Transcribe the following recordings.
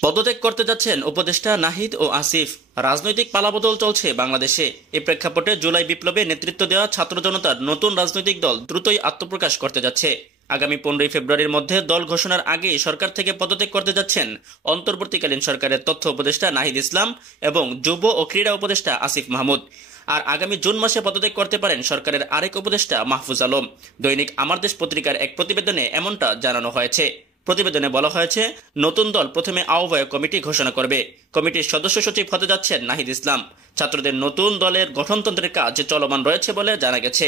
পদত্যাগ করতে যাচ্ছেন উপদেষ্টা নাহিদ ও আসিফ। রাজনৈতিক পালাবদল চলছে বাংলাদেশে। এই প্রেক্ষাপটে জুলাই বিপ্লবে নেতৃত্ব দেওয়া ছাত্র জনতার নতুন রাজনৈতিক দল দ্রুতই আত্মপ্রকাশ করতে যাচ্ছে। আগামী 15 ফেব্রুয়ারির মধ্যে দল ঘোষণার আগেই সরকার থেকে পদত্যাগ করতে যাচ্ছেন অন্তর্বর্তীকালীন সরকারের তথ্য উপদেষ্টা নাহিদ ইসলাম এবং যুব ও ক্রীড়া উপদেষ্টা আসিফ মাহমুদ। আর আগামী জুন মাসে পদত্যাগ করতে পারেন সরকারের আরেক উপদেষ্টা মাহফুজ আলম। দৈনিক আমার দেশ পত্রিকার এক প্রতিবেদনে এমনটা জানানো হয়েছে। প্রতিবেদনে বলা হয়েছে, নতুন দল প্রথমে আহ্বায়ক কমিটি ঘোষণা করবে। কমিটির সদস্য সচিব হতে যাচ্ছেন নাহিদ ইসলাম। ছাত্রদের নতুন দলের গঠনতন্ত্রের কাজ চলমান রয়েছে বলে জানা গেছে।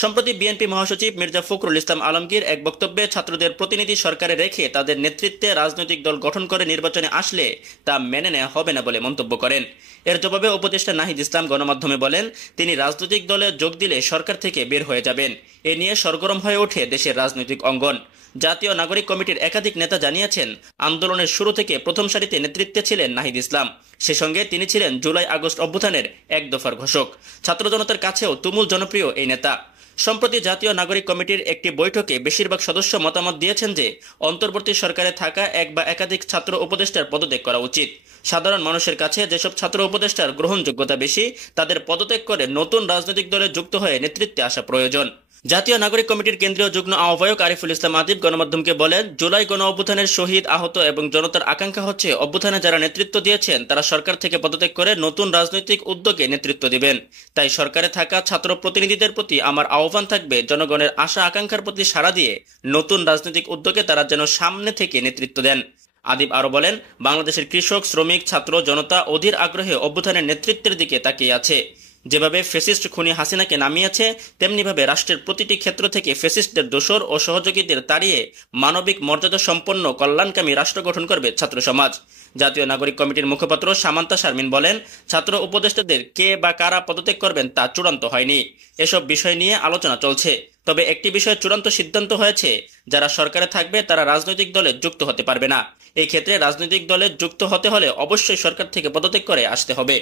সম্প্রতি বিএনপি মহাসচিব মির্জা ফখরুল ইসলাম আলমগীর এক বক্তব্যে ছাত্রদের প্রতিনিধি সরকারে রেখে তাদের নেতৃত্বে রাজনৈতিক দল গঠন করে নির্বাচনে আসলে তা মেনে নেওয়া হবে না বলে মন্তব্য করেন। এর জবাবে উপদেষ্টা নাহিদ ইসলাম গণমাধ্যমে বলেন, তিনি রাজনৈতিক দলে যোগ দিলে সরকার থেকে বের হয়ে যাবেন। এ নিয়ে সরগরম হয়ে ওঠে দেশের রাজনৈতিক অঙ্গন। জাতীয় নাগরিক কমিটির একাধিক নেতা জানিয়েছেন, আন্দোলনের শুরু থেকে প্রথম সারিতে নেতৃত্বে ছিলেন নাহিদ ইসলাম। সে সঙ্গে তিনি ছিলেন জুলাই আগস্ট অভ্যুত্থানের এক দফার ঘোষক। ছাত্র জনতার কাছেও তুমুল জনপ্রিয় এই নেতা। সম্প্রতি জাতীয় নাগরিক কমিটির একটি বৈঠকে বেশিরভাগ সদস্য মতামত দিয়েছেন যে অন্তর্বর্তী সরকারে থাকা এক বা একাধিক ছাত্র উপদেষ্টার পদত্যাগ করা উচিত। সাধারণ মানুষের কাছে যেসব ছাত্র উপদেষ্টার গ্রহণযোগ্যতা বেশি, তাদের পদত্যাগ করে নতুন রাজনৈতিক দলে যুক্ত হয়ে নেতৃত্বে আসা প্রয়োজন। জাতীয় নাগরিক কমিটির কেন্দ্রীয় যুগ্ম আহ্বায়ক আরিফুল ইসলাম আতিফ গণমাধ্যমকে বলেন, জুলাই গণ অভ্যুত্থানের শহীদ, আহত এবং জনতার আকাঙ্ক্ষা হচ্ছে অভ্যুত্থানে যারা নেতৃত্ব দিয়েছেন তারা সরকার থেকে পদত্যাগ করে নতুন রাজনৈতিক উদ্যোগে নেতৃত্ব দিবেন। তাই সরকারে থাকা ছাত্র প্রতিনিধিদের প্রতি আমার আহ্বান থাকবে, জনগণের আশা আকাঙ্ক্ষার প্রতি সাড়া দিয়ে নতুন রাজনৈতিক উদ্যোগে তারা যেন সামনে থেকে নেতৃত্ব দেন। আদিব আরো বলেন, বাংলাদেশের কৃষক, শ্রমিক, ছাত্র জনতা অধীর আগ্রহে অভ্যুত্থানের নেতৃত্বের দিকে তাকিয়ে আছে। যেভাবে ফ্যাসিস্ট খুনি হাসিনাকে নামিয়েছে, তেমনিভাবে রাষ্ট্রের প্রতিটি ক্ষেত্র থেকে ফ্যাসিস্টদের দোসর ও সহযোগীদের তাড়িয়ে মানবিক মর্যাদা সম্পন্ন কল্যাণকামী রাষ্ট্র গঠন করবে ছাত্র সমাজ। জাতীয় নাগরিক কমিটির মুখপাত্র সামান্তা শারমিন বলেন, ছাত্র উপদেষ্টাদের কে বা কারা পদত্যাগ করবেন তা চূড়ান্ত হয়নি। এসব বিষয় নিয়ে আলোচনা চলছে। তবে একটি বিষয়ে চূড়ান্ত সিদ্ধান্ত হয়েছে, যারা সরকারে থাকবে তারা রাজনৈতিক দলে যুক্ত হতে পারবে না। এই ক্ষেত্রে রাজনৈতিক দলে যুক্ত হতে হলে অবশ্যই সরকার থেকে পদত্যাগ করে আসতে হবে।